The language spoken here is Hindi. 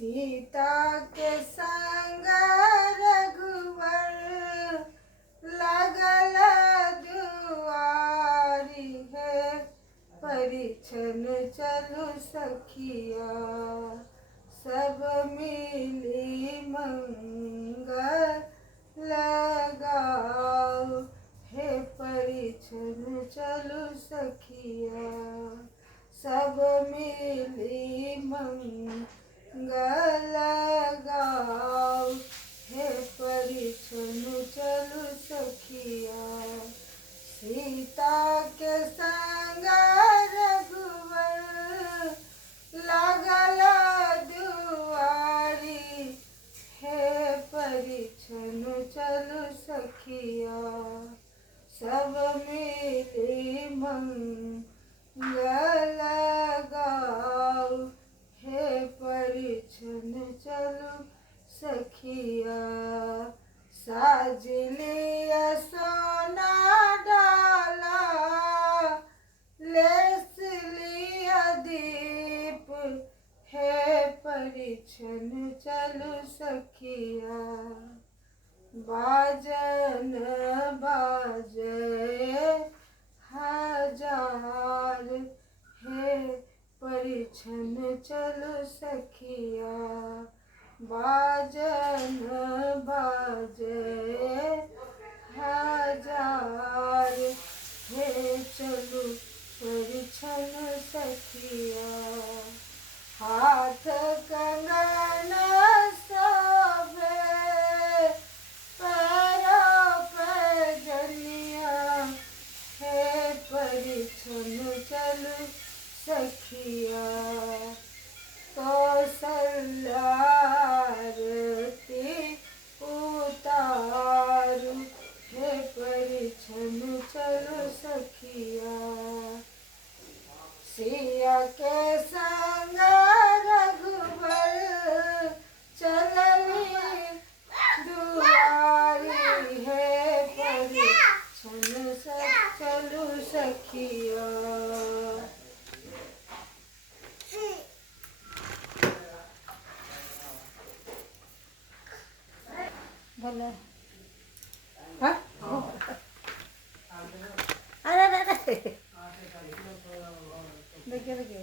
सीता के संग रघुवर लगल दुआरी है। परिछन चलु सखिया सब मिली मंगल गाओ। हे परिछन चलु सखिया सब मिली मंगल गाओ। हे परिछन चलु सखिया सीता के संग रघुवर लगल दुआरी। हे परिछन चलु सखिया सब मिली मंगल गाओ। हे परिछन चलु सखिया साज लिया सोना डाला लेस लिया दीप। हे परिछन चलु सखिया बाजन बाजे हजार। हे परिछन चलु सखिया बाजन बाजे हजार। हे चलु परिछन सखिया हाथ कंगन शोभे पैरों पे जनिया। हे परिछन चलु सखिया कौशल्या आरती उतारू। हे परिछन चलु सखिया सिया के संग रघुवर चलली दुआरी। हे परिछन चलु सखिया बोले हाँ अरे देखिए देखिए